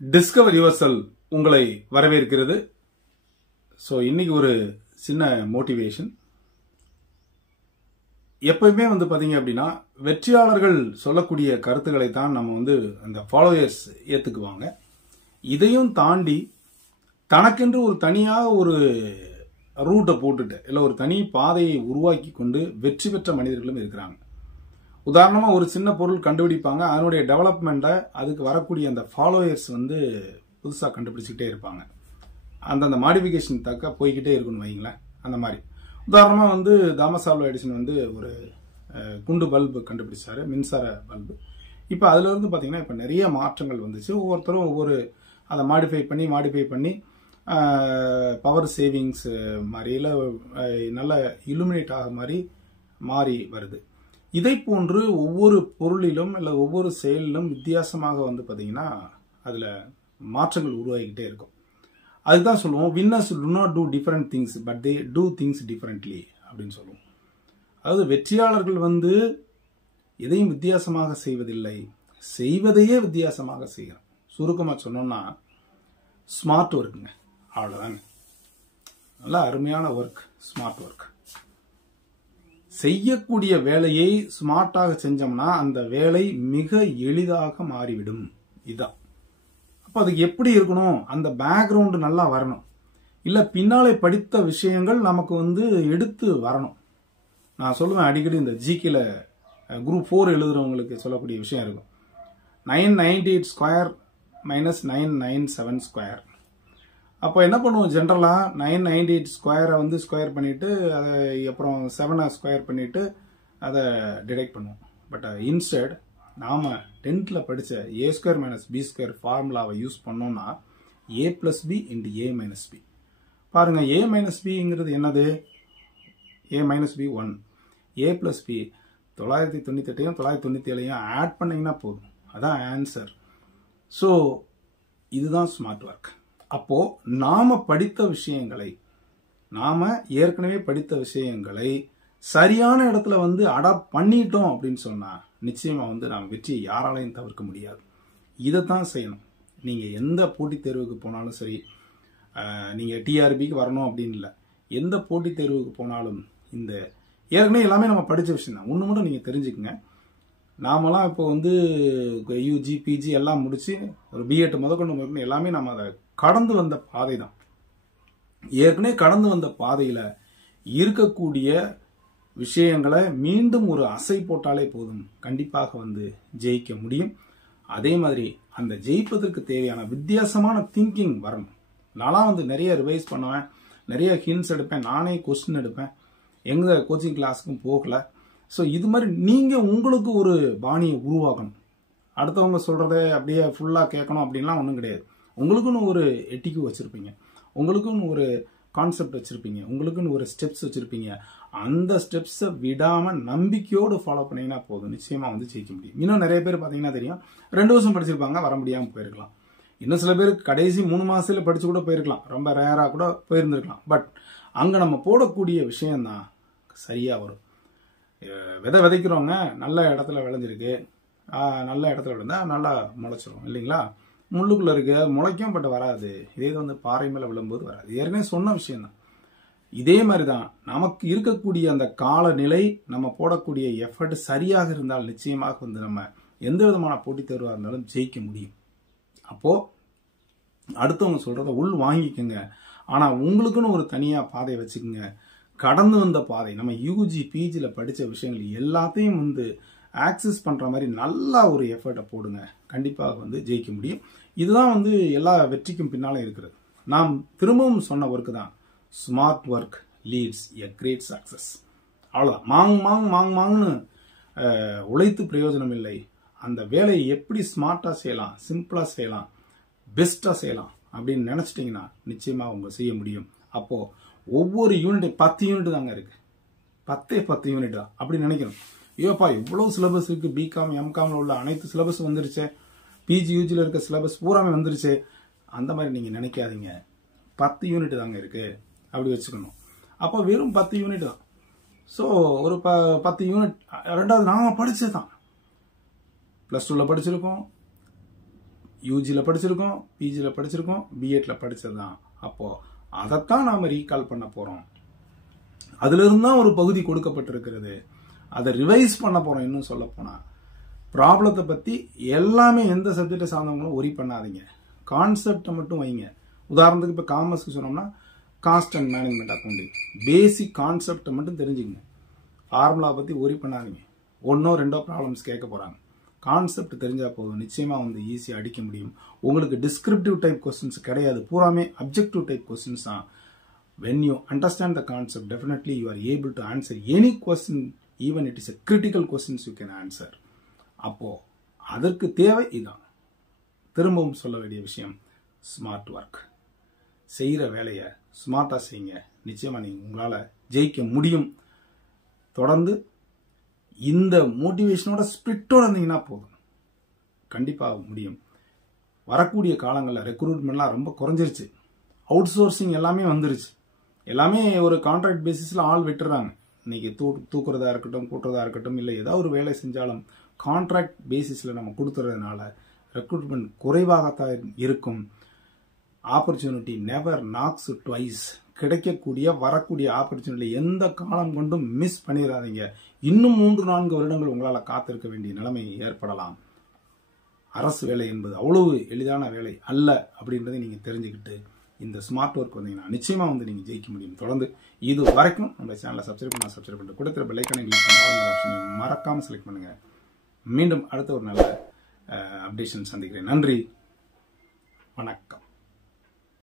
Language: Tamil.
டிஸ்கவர் யுவர்செல் உங்களை வரவேற்கிறது. ஸோ இன்னைக்கு ஒரு சின்ன மோட்டிவேஷன். எப்பயுமே பார்த்தீங்க அப்படின்னா வெற்றியாளர்கள் சொல்லக்கூடிய கருத்துக்களை தான் நம்ம அந்த ஃபாலோயர்ஸ் ஏற்றுக்குவாங்க. இதையும் தாண்டி தனக்கென்று ஒரு தனியாக ஒரு ரூட்டை போட்டுட்டு இல்லை ஒரு தனி பாதையை உருவாக்கி கொண்டு வெற்றி பெற்ற மனிதர்களும் இருக்கிறாங்க. உதாரணமாக ஒரு சின்ன பொருள் கண்டுபிடிப்பாங்க, அதனுடைய டெவலப்மெண்ட்டை அதுக்கு வரக்கூடிய அந்த ஃபாலோயர்ஸ் புதுசாக கண்டுபிடிச்சிக்கிட்டே இருப்பாங்க. அந்தந்த மாடிஃபிகேஷன் தக்க போய்கிட்டே இருக்குன்னு வைங்களேன். அந்த மாதிரி உதாரணமாக தாமஸ் ஆல்வா எடிசன் ஒரு குண்டு பல்பு கண்டுபிடிச்சாரு, மின்சார பல்பு. இப்போ அதுலேருந்து பார்த்தீங்கன்னா இப்போ நிறைய மாற்றங்கள் வந்துச்சு. ஒவ்வொருத்தரும் ஒவ்வொரு அதை மாடிஃபை பண்ணி பவர் சேவிங்ஸ் மாதிரி இல்லை நல்ல இலுமினேட் ஆக மாதிரி மாறி வருது. இதை போன்று ஒவ்வொரு பொருளிலும் இல்லை ஒவ்வொரு செயலிலும் வித்தியாசமாக பார்த்தீங்கன்னா அதில் மாற்றங்கள் உருவாகிக்கிட்டே இருக்கும். அதுதான் சொல்லுவோம், winners do not do different things but they do things differently அப்படின்னு சொல்லுவோம். அதாவது வெற்றியாளர்கள் எதையும் வித்தியாசமாக செய்வதில்லை, செய்வதையே வித்தியாசமாக செய்கிறோம். சுருக்கமாக சொன்னோம்னா ஸ்மார்ட் ஒர்க்குங்க, அவ்வளோதாங்க. நல்ல அருமையான ஒர்க், ஸ்மார்ட் ஒர்க். செய்யக்கூடிய வேலையை ஸ்மார்ட்டாக செஞ்சோம்னா அந்த வேலை மிக எளிதாக மாறிவிடும். இதுதான். அப்போ அதுக்கு எப்படி இருக்கணும், அந்த பேக்ரவுண்டு நல்லா வரணும், இல்லை பின்னாலே படித்த விஷயங்கள் நமக்கு எடுத்து வரணும். நான் சொல்லுவேன் அடிக்கடி, இந்த ஜிகேல குரூப் 4 எழுதுறவங்களுக்கு சொல்லக்கூடிய விஷயம் இருக்கும். 998 ஸ்கொயர் மைனஸ் 997 ஸ்கொயர். அப்போ என்ன பண்ணுவோம், ஜென்ரலாக 998 ஸ்கொயரை ஸ்கொயர் பண்ணிட்டு அதை அப்புறம் 7 ஸ்கொயர் பண்ணிட்டு அதை டிடெக்ட் பண்ணுவோம். பட் இன்ஸ்டெட் நாம் 10th படித்த ஏ ஸ்கொயர் மைனஸ் பி ஸ்கொயர் ஃபார்முலாவை யூஸ் பண்ணோம்னா ஏ பிளஸ் பி இன்டு ஏ மைனஸ் பி. பாருங்க, ஏ மைனஸ் பிங்கிறது என்னது, ஏ மைனஸ் பி 1, ஏ பிளஸ் பி 998 997 ஆட் பண்ணீங்கன்னா போதும், அதான் ஆன்சர். ஸோ இதுதான் ஸ்மார்ட் ஒர்க். அப்போ நாம படித்த விஷயங்களை, நாம ஏற்கனவே படித்த விஷயங்களை சரியான இடத்துல அடாப்ட் பண்ணிட்டோம் அப்படின்னு சொன்னா நிச்சயமா நாம் வெற்றியை யாராலையும் தவிர்க்க முடியாது. இதைத்தான் செய்யணும். நீங்க எந்த போட்டித் தேர்வுக்கு போனாலும் சரி, நீங்க டிஆர்பிக்கு வரணும் அப்படின்னு இல்லை, எந்த போட்டித் தேர்வுக்கு போனாலும் இந்த ஏற்கனவே எல்லாமே நம்ம படித்த விஷயம் தான். ஒன்று மட்டும் நீங்க தெரிஞ்சுக்கங்க, நாமெல்லாம் இப்போ யூஜி பிஜி எல்லாம் முடிச்சு ஒரு பிஎட் முதற்கொண்டு எல்லாமே நம்ம அதை கடந்து வந்த பாதை தான். ஏற்கனவே கடந்து வந்த பாதையில இருக்கக்கூடிய விஷயங்களை மீண்டும் ஒரு அசை போட்டாலே போதும், கண்டிப்பாக ஜெயிக்க முடியும். அதே மாதிரி அந்த ஜெயிப்பதற்கு தேவையான வித்தியாசமான திங்கிங் வரணும். நான்லாம் நிறைய ரிவைஸ் பண்ணுவேன், நிறைய ஹிண்ட்ஸ் எடுப்பேன், நானே கொஸ்டின் எடுப்பேன், எங்க கோச்சிங் கிளாஸுக்கும் போகல. ஸோ இது மாதிரி நீங்க உங்களுக்கு ஒரு பாணியை உருவாக்கணும். அடுத்தவங்க சொல்றத அப்படியே ஃபுல்லா கேட்கணும் அப்படின்லாம் ஒன்றும் கிடையாது. உங்களுக்குன்னு ஒரு எட்டிக்கு வச்சிருப்பீங்க, உங்களுக்குன்னு ஒரு கான்செப்ட் வச்சிருப்பீங்க, உங்களுக்குன்னு ஒரு ஸ்டெப்ஸ் வச்சிருப்பீங்க. அந்த ஸ்டெப்ஸை விடாம நம்பிக்கையோடு ஃபாலோ பண்ணீங்கன்னா போதும், நிச்சயமா ஜெயிக்க முடியும். இன்னும் நிறைய பேர் பார்த்தீங்கன்னா தெரியும், 2 வருஷம் படிச்சிருப்பாங்க, வர முடியாமல் போயிருக்கலாம். இன்னும் சில பேருக்கு கடைசி 3 மாசத்துல படிச்சு கூட போயிருக்கலாம், ரொம்ப ரேரா கூட போயிருந்திருக்கலாம். பட் அங்க நம்ம போடக்கூடிய விஷயம்தான் சரியா வரும். விதை விதைக்கிறவங்க நல்ல இடத்துல விளைஞ்சிருக்கு, நல்ல இடத்துல விழுந்தா நல்லா முளைச்சிரும் இல்லைங்களா. முள்ளுக்குள்ள இருக்கு, அது முளைக்கும், பட் வராது. இதே பாறை மேல விழும்போது வராது. ஏற்கனவே சொன்ன விஷயம் தான். இதே மாதிரிதான் நமக்கு இருக்கக்கூடிய அந்த காலநிலை, நம்ம போடக்கூடிய எஃபர்ட் சரியாக இருந்தால் நிச்சயமாக நம்ம எந்த விதமான போட்டித் தேர்வாக இருந்தாலும் ஜெயிக்க முடியும். அப்போ அடுத்தவங்க சொல்றத உள் வாங்கிக்கோங்க, ஆனா உங்களுக்குன்னு ஒரு தனியா பாதை வச்சுக்கோங்க. கடந்து வந்த பாதை, நம்ம யூஜி பிஜில படிச்ச விஷயங்கள் எல்லாத்தையும் ஆக்சஸ் பண்ற மாதிரி நல்லா ஒரு எஃபர்ட்டை போடுங்க, கண்டிப்பாக ஜெயிக்க முடியும். இதுதான் எல்லா வெற்றிக்கும் பின்னாலே இருக்கிறது. நாம் திரும்பவும் சொன்ன ஒர்க்கு தான், smart work leads a great success. அவ்வளவுதான். மாங்குன்னு உழைத்து பிரயோஜனம் இல்லை. அந்த வேலையை எப்படி ஸ்மார்ட்டா செய்யலாம், சிம்பிளா செய்யலாம், பெஸ்டா செய்யலாம் அப்படின்னு நினைச்சிட்டீங்கன்னா நிச்சயமா செய்ய முடியும். அப்போ ஒவ்வொரு யூனிட் 10 யூனிட் தாங்க இருக்கு, 10 யூனிட் தான் அப்படி நினைக்கணும். ஐயோப்பா இவ்வளவு சிலபஸ் இருக்கு, பிகாம் எம்காம்ல உள்ள அனைத்து சிலபஸ் வந்துருச்சு, பிஜி யூஜில இருக்க சிலபஸ் பூராமே வந்துருச்சு, அந்த மாதிரி நீங்க நினைக்காதீங்க. 10 யூனிட் தாங்க இருக்கு, அப்படி வச்சுக்கணும். அப்போ வெறும் 10 யூனிட் தான். ஸோ ஒரு 10 யூனிட். ரெண்டாவது நாம படிச்சதுதான், +2ல படிச்சிருக்கோம், யூஜியில் படிச்சிருக்கோம், பிஜியில் படிச்சிருக்கோம், பிஎட்ல படிச்சது தான். அப்போ அதைத்தான் நாம ரீகால் பண்ண போறோம். அதுல இருந்தா ஒரு பகுதி கொடுக்கப்பட்டிருக்கிறது. அதை ரிவைஸ் பண்ண போறோம். இன்னும் சொல்ல போனா ப்ராப்ளத்தை பத்தி எல்லாமே எந்த சப்ஜெக்டை சார்ந்தவங்களும் ஒரி பண்ணாதீங்க. கான்செப்டை மட்டும் வைங்க. உதாரணத்துக்கு இப்போ காமர்ஸ்க்கு சொன்னோம்னா காஸ்ட் அண்ட் மேனேஜ்மெண்ட் அக்கௌண்டிங் பேசிக் கான்செப்டை மட்டும் தெரிஞ்சுக்கங்க. ஃபார்முலா பத்தி ஒரி பண்ணாதீங்க. ஒன்னோ ரெண்டோ ப்ராப்ளம்ஸ் கேட்க போறாங்க. கான்செப்ட் தெரிஞ்சா போதும், நிச்சயமா வந்து ஈஸியா அடிக்க முடியும். உங்களுக்கு டிஸ்கிரிப்டிவ் டைப் கொஸ்டின்ஸ் கிடையாது, பூராமே அப்ஜெக்டிவ் டைப் கொஸ்டின்ஸ் தான். When you understand the concept, definitely you are able to answer any question, even it is a critical questions you can answer. அப்போ அதற்கு தேவை இதான். திரும்பவும் சொல்ல வேண்டிய விஷயம், ஸ்மார்ட் ஒர்க். செய்யற வேலையை ஸ்மார்ட்டா செய்யுங்க. நிச்சயமா நீங்க உங்களால ஜெயிக்க முடியும். தொடர்ந்து இந்த மோட்டிவேஷனோட ஸ்பிரிட்டோட இருந்தீங்கன்னா போதும், கண்டிப்பா முடியும். வரக்கூடிய காலங்களில் ரெக்ரூட்மெண்ட்லாம் ரொம்ப குறைஞ்சிருச்சு. அவுட் சோர்சிங் எல்லாமே வந்துருச்சு. எல்லாமே ஒரு கான்ட்ராக்ட் பேசிஸ்ல ஆள் விட்டுறாங்க. இன்னைக்கு தூக்குறதா இருக்கட்டும், கூட்டுறதா இருக்கட்டும், இல்லை ஏதாவது ஒரு வேலை செஞ்சாலும் கான்ட்ராக்ட் பேசிஸ்ல நம்ம கொடுத்துறதுனால ரெக்ரூட்மெண்ட் குறைவாகத்தான் இருக்கும். Opportunity never knocks twice. கிடைக்கக்கூடிய வரக்கூடிய ஆப்பர்ச்சுனிட்டி எந்த காலம் கொண்டும் மிஸ் பண்ணிடாதீங்க. இன்னும் 3-4 வருடங்கள் உங்களால் காத்திருக்க வேண்டிய நிலைமை ஏற்படலாம். அரசு வேலை என்பது அவ்வளவு எளிதான வேலை அல்ல அப்படின்றதை நீங்க தெரிஞ்சுக்கிட்டு இந்த ஸ்மார்ட் ஒர்க் வந்தீங்கன்னா நிச்சயமா வந்து நீங்க ஜெயிக்க முடியும். தொடர்ந்து இது வரைக்கும் நம்ம சேனலை சப்ஸ்கிரைப் பண்ணிட்டு கொடுத்துற பெல் ஐகானை கிளிக் பண்ணி மறக்காம செலக்ட் பண்ணுங்க. மீண்டும் அடுத்த ஒரு நல்ல அப்டேஷன் சந்திக்கிறேன். நன்றி, வணக்கம்.